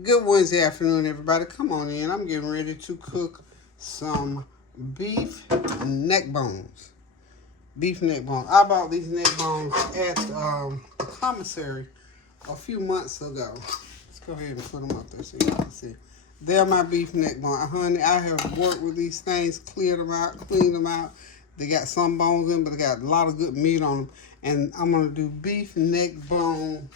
Good Wednesday afternoon, everybody. Come on in. I'm getting ready to cook some beef neck bones. Beef neck bones. I bought these neck bones at the commissary a few months ago. Let's go ahead and put them up there so you can see. They're my beef neck bones. Honey, I have worked with these things, cleared them out, cleaned them out. They got some bones in, but they got a lot of good meat on them. And I'm going to do beef neck bone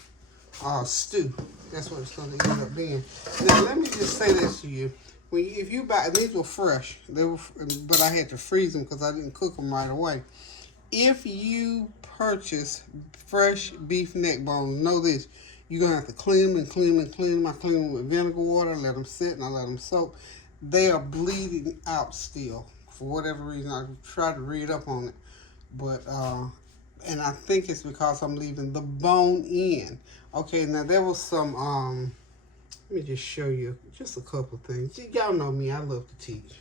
stew. That's what it's going to end up being. Now, let me just say this to you. If you buy, these were fresh, but I had to freeze them because I didn't cook them right away. If you purchase fresh beef neck bones, know this: you're going to have to clean them and clean them and clean them. I clean them with vinegar water, let them sit, and I let them soak. They are bleeding out still. For whatever reason, I tried to read up on it, but and I think it's because I'm leaving the bone in. Okay, now there was some, let me just show you just a couple things. Y'all know me, I love to teach.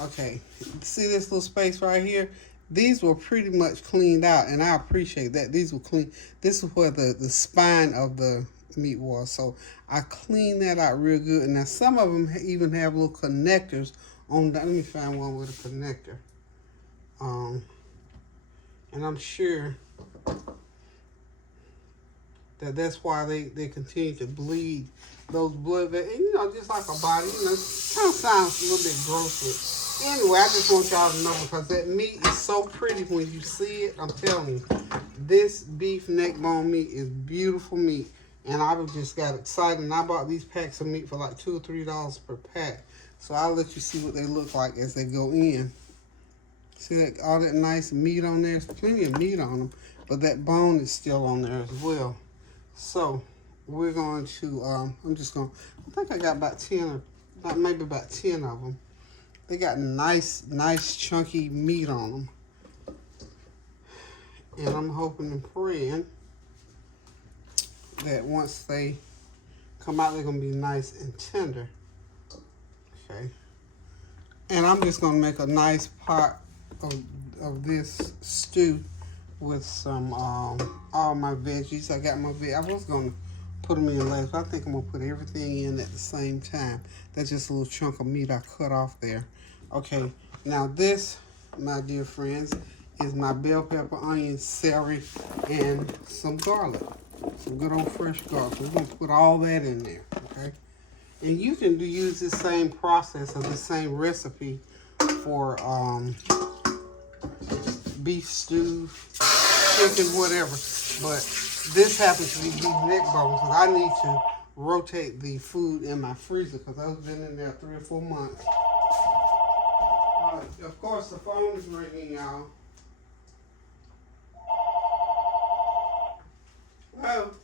Okay, see this little space right here? These were pretty much cleaned out, and I appreciate that. These were clean. This is where the spine of the meat was, so I cleaned that out real good. And now some of them even have little connectors on that. Let me find one with a connector. And I'm sure that's why they continue to bleed those blood vessels. And, just like a body, it kind of sounds a little bit gross. But anyway, I just want y'all to know because that meat is so pretty when you see it. I'm telling you, this beef neck bone meat is beautiful meat. And I just got excited, and I bought these packs of meat for like $2 or $3 per pack. So I'll let you see what they look like as they go in. See that all that nice meat on there? There's plenty of meat on them, but that bone is still on there as well. So we're going to, I think I got maybe about 10 of them. They got nice chunky meat on them. And I'm hoping and praying that once they come out, they're going to be nice and tender. Okay. And I'm just going to make a nice pot of this stew with some all my veggies. I got my I was going to put them in last, but I think I'm going to put everything in at the same time. That's just a little chunk of meat I cut off there. Okay, now this, my dear friends, is my bell pepper, onion, celery, and some garlic. Some good old fresh garlic. So we're going to put all that in there, okay? And you can use the same process or the same recipe for beef stew, chicken, whatever. But this happens to be beef neck bones, because I need to rotate the food in my freezer because I've been in there 3 or 4 months. Of course, the phone is ringing, y'all. Hello?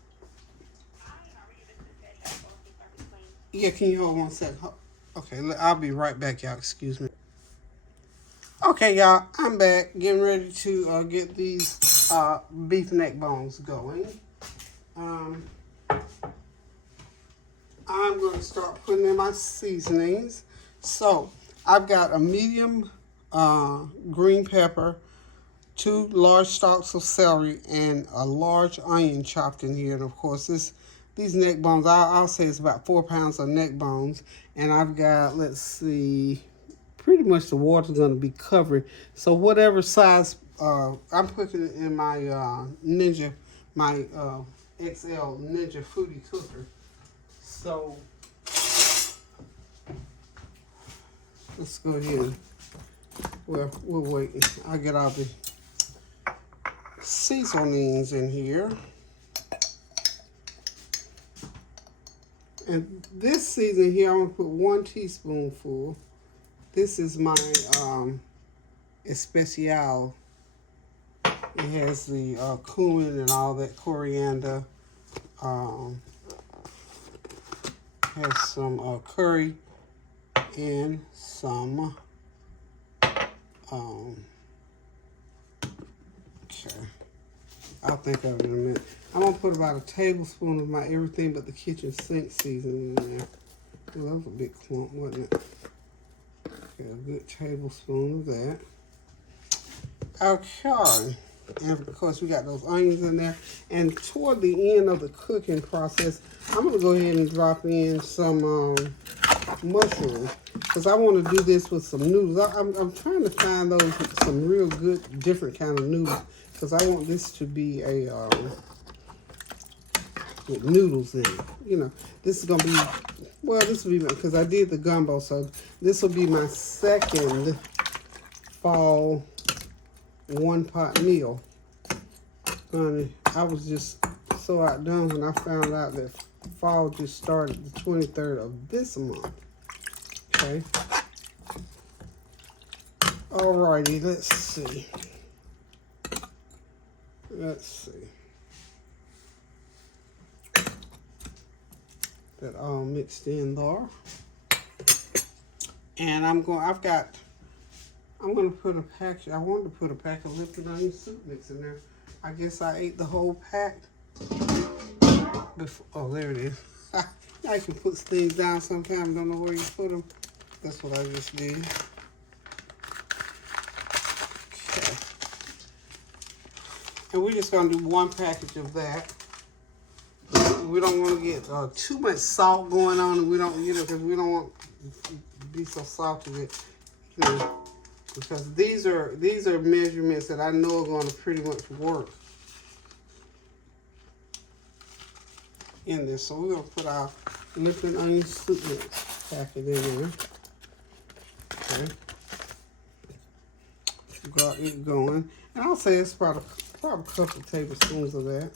Yeah, can you hold 1 second? Okay, I'll be right back, y'all. Excuse me. Okay, y'all, I'm back, getting ready to get these beef neck bones going. I'm going to start putting in my seasonings. So, I've got a medium green pepper, 2 large stalks of celery, and a large onion chopped in here. And of course, these neck bones, I'll say it's about 4 pounds of neck bones. And I've got, let's see, pretty much the water's going to be covered. So whatever size, I'm putting it in my Ninja, my XL Ninja Foodie Cooker. So let's go ahead. Well, we're waiting. I'll get all the seasonings in here. And this season here, I'm going to put 1 teaspoonful. This is my especial. It has the cumin and all that, coriander. Has some curry and some okay. I'll think of it in a minute. I'm going to put about a tablespoon of my everything but the kitchen sink seasoning in there. Well, that was a big clump, wasn't it? Okay, a good tablespoon of that. Okay. And of course, we got those onions in there. And toward the end of the cooking process, I'm going to go ahead and drop in some mushrooms. Because I want to do this with some noodles. I'm trying to find those, some real good, different kind of noodles. Because I want this to be a, with noodles in it. You know, this is going to be, well, this will be, because I did the gumbo. So this will be my second fall one-pot meal. Honey, I was just so outdone when I found out that fall just started the 23rd of this month. Okay. Alrighty, let's see. Let's see. That all mixed in there. And I'm going to put a pack, I wanted to put a pack of Lipton onion soup mix in there. I guess I ate the whole pack before. Oh, there it is. I can put things down sometimes, don't know where you put them. That's what I just did. Okay. And we're just going to do one package of that. We don't want to get too much salt going on, and we don't, you know, because we don't want to be so salty that, you know, because these are measurements that I know are going to pretty much work in this. So we're going to put our Lipton onion soup mix packet in there. Okay. Got it going. And I'll say it's probably a couple tablespoons of that.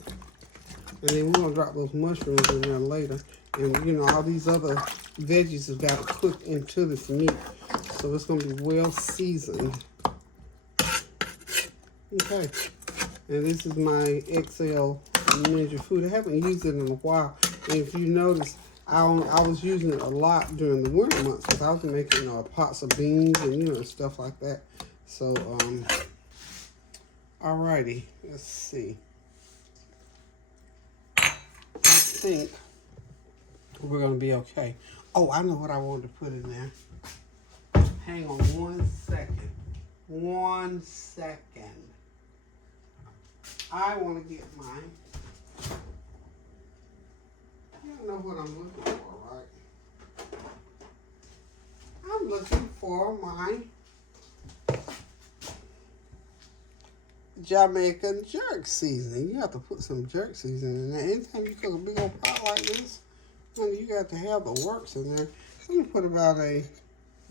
And then we're going to drop those mushrooms in there later. And, you know, all these other veggies have got to cook into this meat. So it's going to be well seasoned. Okay. And this is my XL Ninja food. I haven't used it in a while. And if you notice, I was using it a lot during the winter months because I was making pots of beans and, you know, stuff like that. So, alrighty. Let's see. I think we're going to be okay. Oh, I know what I wanted to put in there. Hang on 1 second. 1 second. I want to get mine. You don't know what I'm looking for, right? I'm looking for my Jamaican jerk seasoning. You have to put some jerk seasoning in there. Anytime you cook a big old pot like this, you got to have the works in there. So you put about a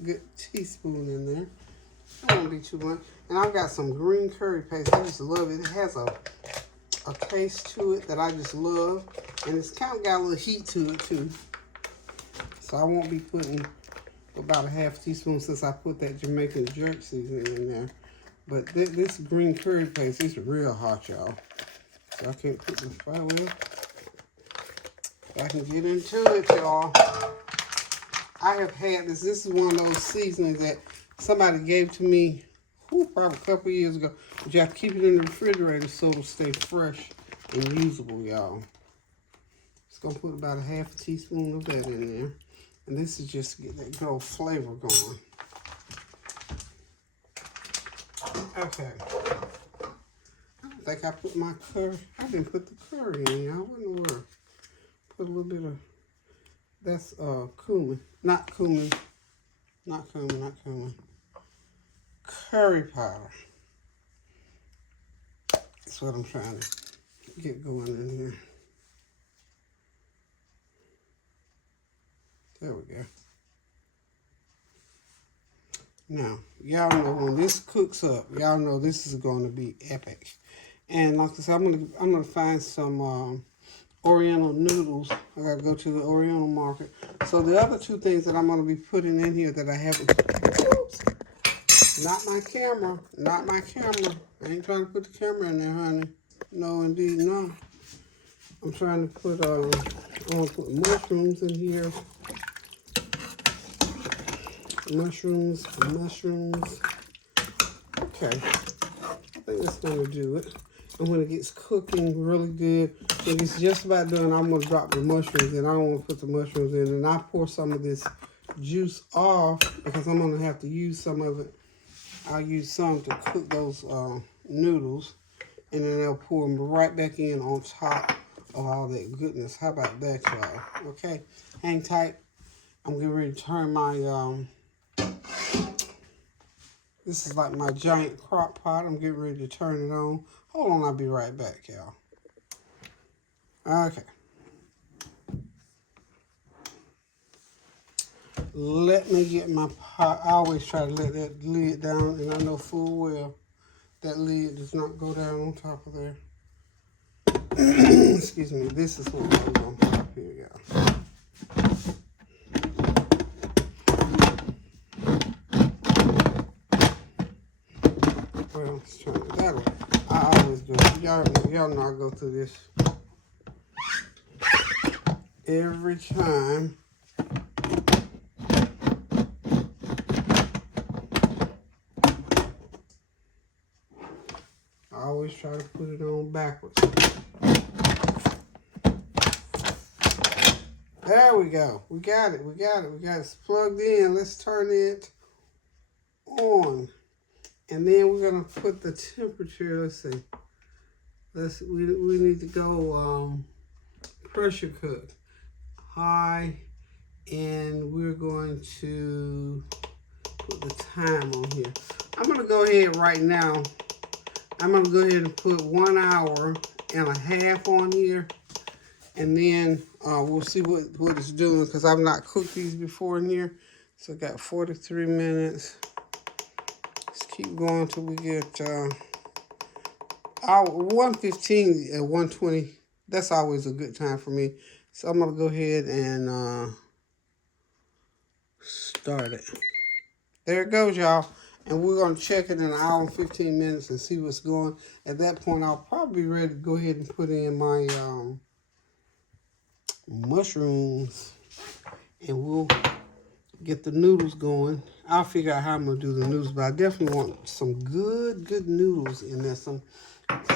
good teaspoon in there. That won't be too much. And I've got some green curry paste. I just love it. It has a taste to it that I just love. And it's kind of got a little heat to it too. So I won't be putting about a half teaspoon since I put that Jamaican jerk seasoning in there. But this green curry paste is real hot, y'all. So I can't put the fire with. I can get into it, y'all. I have had this. This is one of those seasonings that somebody gave to me probably a couple years ago. But you have to keep it in the refrigerator so it'll stay fresh and usable, y'all. Just gonna put about a half a teaspoon of that in there. And this is just to get that good old flavor going. Okay. I don't think I put my curry. I didn't put the curry in, y'all. What in the world? Put a little bit of, that's cumin. Not cumin. Not cumin, not cumin. Curry powder. That's what I'm trying to get going in here. There we go. Now, y'all know when this cooks up, y'all know this is going to be epic. And like I said, I'm gonna find some Oriental noodles. I gotta go to the Oriental market. So the other two things that I'm gonna be putting in here that I haven't. Oops, not my camera, not my camera. I ain't trying to put the camera in there, honey. No, indeed, no. I'm trying to put I want to put mushrooms in here. Mushrooms. Okay, I think that's gonna do it. And when it gets cooking really good, when it's just about done, I'm gonna drop the mushrooms in. I don't want to put the mushrooms in, and I pour some of this juice off because I'm gonna have to use some of it. I'll use some to cook those noodles. and then they'll pour them right back in on top of all that goodness. How about that, y'all? Okay, hang tight. I'm getting ready to turn my, this is like my giant crock pot. I'm getting ready to turn it on. Hold on, I'll be right back, y'all. Okay. Let me get my pot. I always try to let that lid down, and I know full well that lid does not go down on top of there. Excuse me. This is what I'm going to top here, y'all. Well, let's turn it that way. I always do it. Y'all know I go through this every time. I always try to put it on backwards. There we go. We got it. We got it. We got it plugged in. Let's turn it on. And then we're going to put the temperature. Let's see. We need to go pressure cook. High. And we're going to put the time on here. I'm going to go ahead right now. I'm going to go ahead and put 1 hour and a half on here. And then we'll see what it's doing, because I've not cooked these before in here. So I got 43 minutes. Let's keep going till we get 115 and 120. That's always a good time for me. So I'm going to go ahead and start it. There it goes, y'all. And we're going to check it in an hour and 15 minutes and see what's going. At that point, I'll probably be ready to go ahead and put in my mushrooms. And we'll get the noodles going. I'll figure out how I'm going to do the noodles. But I definitely want some good noodles in there. Some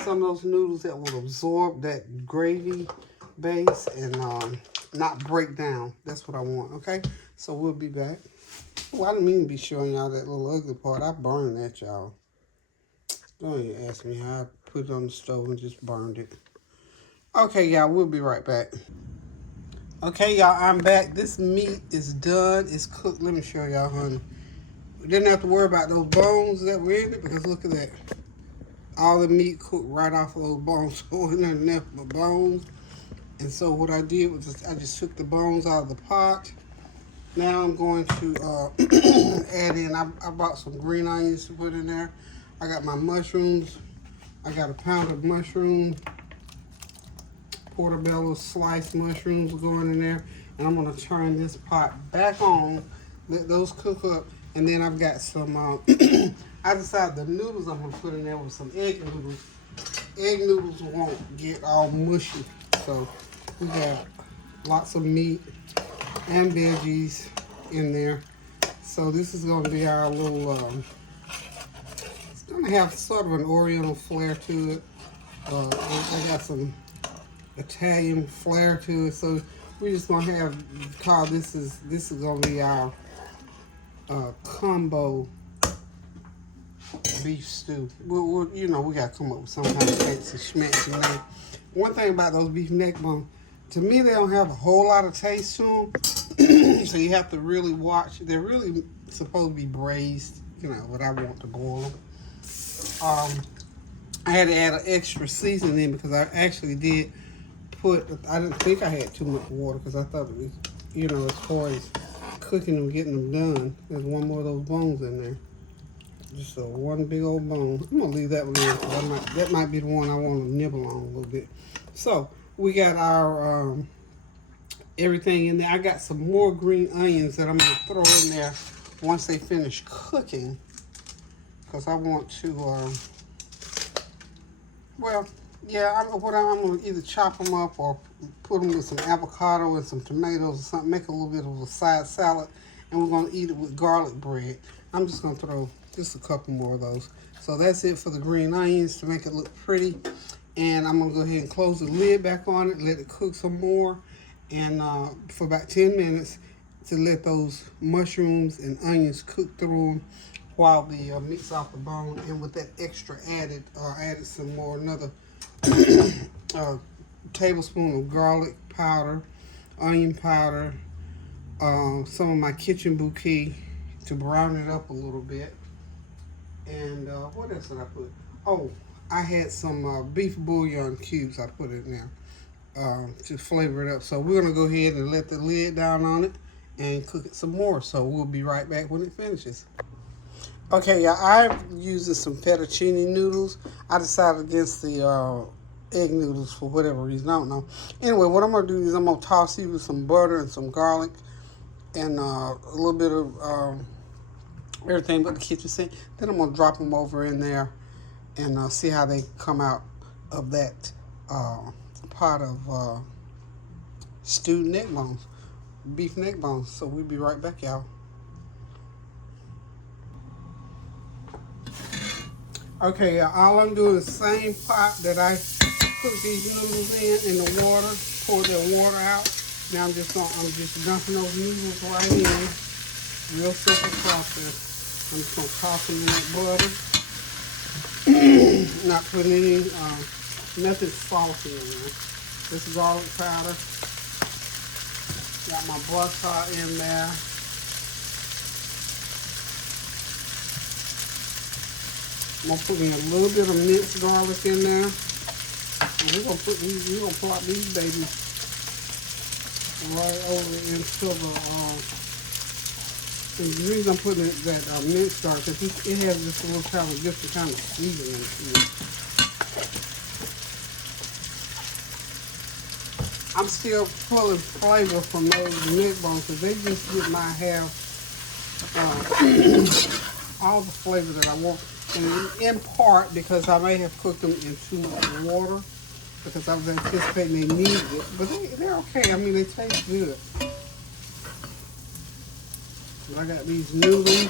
of those noodles that will absorb that gravy base and not break down. That's what I want, okay? So we'll be back. Oh, I didn't mean to be showing y'all that little ugly part. I burned that, y'all. Don't even ask me how I put it on the stove and just burned it. Okay, y'all, we'll be right back. Okay, y'all, I'm back. This meat is done. It's cooked. Let me show y'all, honey. We didn't have to worry about those bones that were in it, because look at that. All the meat cooked right off of those bones. So in there, nothing but bones. And so what I did was I just took the bones out of the pot. Now I'm going to add in, I bought some green onions to put in there. I got my mushrooms. I got a pound of mushrooms. Portobello sliced mushrooms going in there. And I'm going to turn this pot back on. Let those cook up. And then I've got some, I decided the noodles I'm going to put in there with some egg noodles. Egg noodles won't get all mushy. So we got lots of meat and veggies in there. So this is going to be our little, it's going to have sort of an oriental flair to it. I got some Italian flair to it. So we're just going to have, this is going to be our combo beef stew. You know, we got to come up with some kind of fancy schmancy name. One thing about those beef neck bones, to me, they don't have a whole lot of taste to them. So you have to really watch. They're really supposed to be braised, you know, what I want to boil them. I had to add an extra seasoning in because I actually did put, I didn't think I had too much water because I thought it was, you know, as far as cooking them, getting them done, there's one more of those bones in there. Just one big old bone. I'm going to leave that one in because that might be the one I want to nibble on a little bit. So we got our everything in there. I got some more green onions that I'm going to throw in there once they finish cooking, because I want to, well, yeah, I'm going to either chop them up or put them with some avocado and some tomatoes or something, make a little bit of a side salad, and we're going to eat it with garlic bread. I'm just going to throw just a couple more of those. So that's it for the green onions to make it look pretty. And I'm going to go ahead and close the lid back on it, let it cook some more, and for about 10 minutes to let those mushrooms and onions cook through them. while the meat's off the bone, and with that extra added, added some more, another tablespoon of garlic powder, onion powder, some of my kitchen bouquet to brown it up a little bit. And what else did I put? Oh, I had some beef bouillon cubes I put in there to flavor it up. So we're going to go ahead and let the lid down on it and cook it some more. So we'll be right back when it finishes. Okay, yeah, I'm using some fettuccine noodles. I decided against the egg noodles for whatever reason. I don't know. Anyway, what I'm going to do is I'm going to toss these with some butter and some garlic and a little bit of everything but the kitchen sink. Then I'm going to drop them over in there and see how they come out of that pot of stewed neck bones, beef neck bones. So we'll be right back, y'all. Okay, all I'm doing is the same pot that I cooked these noodles in the water, pour that water out. Now I'm just dumping those noodles right in. Real simple process. I'm just gonna toss them in that butter. Not putting any nothing salty in there. This garlic powder. Got my butter in there. I'm gonna put in a little bit of minced garlic in there. And we're gonna plop these babies right over into the and the reason I'm putting that minced garlic is it has this little kind of different kind of seasoning to it. I'm still pulling flavor from those neck bones because they just did not have all the flavor that I want. And in part because I may have cooked them in too much water because I was anticipating they needed it. But they're okay. I mean, they taste good. But I got these noodles.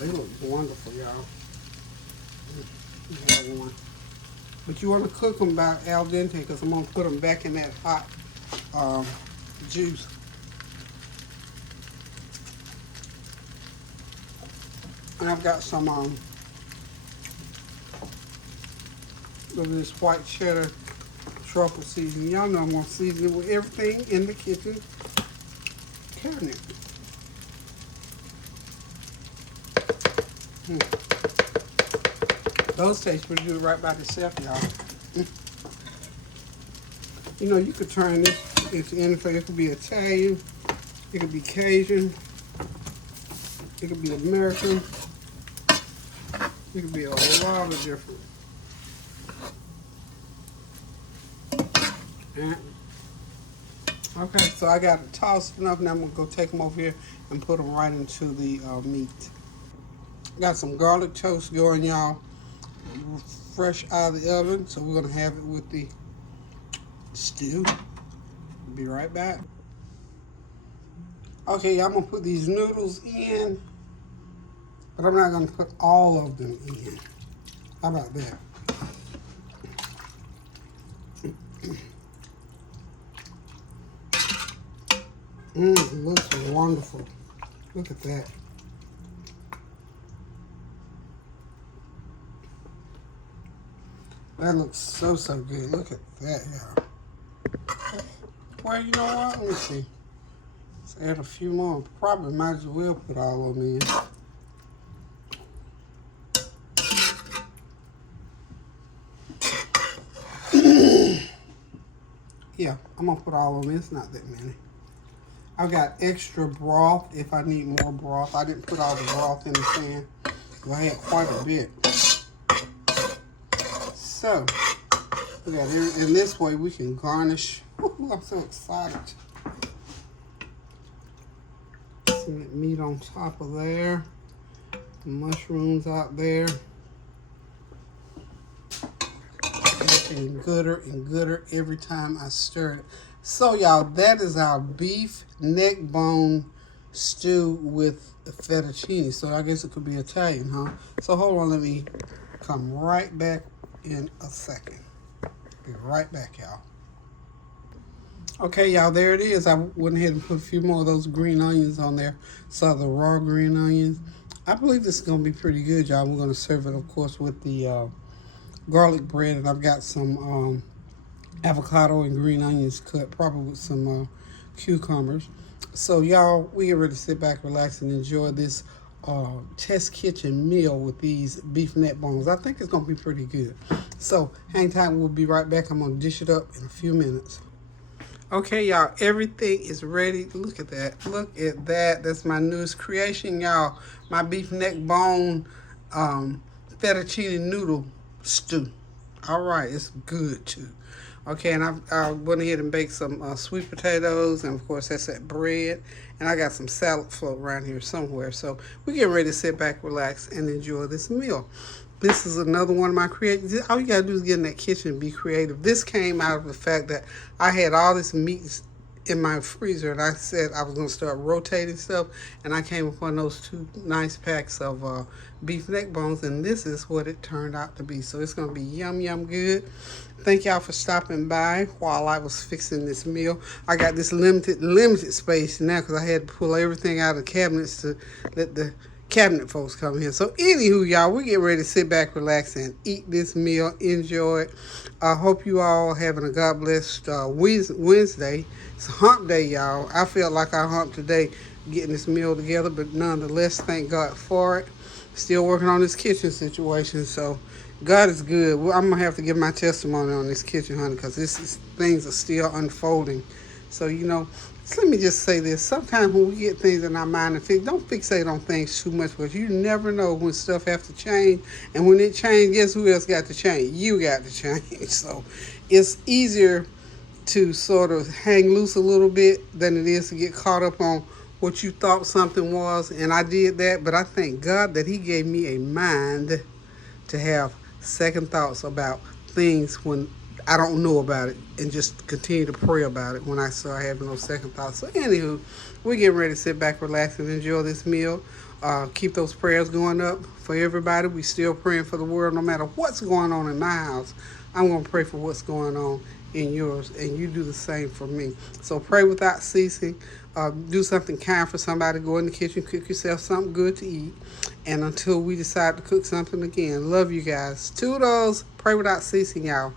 They look wonderful, y'all. One. But you want to cook them about al dente because I'm going to put them back in that hot juice. And I've got some of this white cheddar truffle seasoning. Y'all know I'm going to season it with everything in the kitchen cabinet. Those taste pretty good right by themselves, y'all. You know, you could turn this into anything. It could be Italian, it could be Cajun, it could be American, it could be a lot of different. Okay, so I got it tossed enough. Now I'm going to go take them over here and put them right into the meat. Got some garlic toast going, y'all. Fresh out of the oven. So we're going to have it with the stew. Be right back. Okay, I'm going to put these noodles in. But I'm not going to put all of them in. How about that? It looks wonderful. Look at that. That looks so good. Look at that, y'all. Well, you know what? Let me see. Let's add a few more. Probably might as well put all of them in. Yeah, I'm going to put all of them in. It's not that many. I've got extra broth if I need more broth. I didn't put all the broth in the pan. I had quite a bit. So, we got it. And this way we can garnish. Ooh, I'm so excited. Some meat on top of there. Mushrooms out there. Getting gooder and gooder every time I stir it. So y'all, that is our beef neck bone stew with fettuccine. So I guess it could be Italian, huh? So hold on, let me come right back in a second. Be right back, y'all. Okay, y'all, there it is. I went ahead and put a few more of those green onions on there. So the raw green onions. I believe this is going to be pretty good, y'all. We're going to serve it, of course, with the garlic bread. And I've got some avocado and green onions cut, probably with some cucumbers. So, y'all, we get ready to sit back, relax, and enjoy this test kitchen meal with these beef neck bones. I think it's going to be pretty good. So, hang tight. We'll be right back. I'm going to dish it up in a few minutes. Okay, y'all, everything is ready. Look at that. Look at that. That's my newest creation, y'all. My beef neck bone fettuccine noodle stew. All right, it's good too. Okay, and I went ahead and baked some sweet potatoes, and of course that's that bread. And I got some salad float around here somewhere. So we're getting ready to sit back, relax, and enjoy this meal. This is another one of my creative. All you gotta do is get in that kitchen and be creative. This came out of the fact that I had all this meat in my freezer, and I said I was gonna start rotating stuff, and I came upon those two nice packs of beef neck bones, and this is what it turned out to be. So it's gonna be yum good. Thank y'all for stopping by while I was fixing this meal. I got this limited space now because I had to pull everything out of the cabinets to let the cabinet folks come here. So anywho, y'all, we get ready to sit back, relax, and eat this meal. Enjoy it. I hope you all having a God blessed Wednesday. It's hump day, y'all. I felt like I humped today getting this meal together, but nonetheless, thank God for it. Still working on this kitchen situation, so God is good. Well, I'm gonna have to give my testimony on this kitchen, honey, because things are still unfolding. So so let me just say this. Sometimes when we get things in our mind and don't fixate on things too much, because you never know when stuff has to change. And when it changes, guess who else got to change? You got to change. So it's easier to sort of hang loose a little bit than it is to get caught up on what you thought something was. And I did that, but I thank God that He gave me a mind to have second thoughts about things when I don't know about it, and just continue to pray about it when I start having those second thoughts. So anywho, we're getting ready to sit back, relax, and enjoy this meal. Keep those prayers going up for everybody. We still praying for the world no matter what's going on in my house. I'm going to pray for what's going on in yours, and you do the same for me. So pray without ceasing. Do something kind for somebody. Go in the kitchen, cook yourself something good to eat. And until we decide to cook something again, love you guys. Toodles. Pray without ceasing, y'all.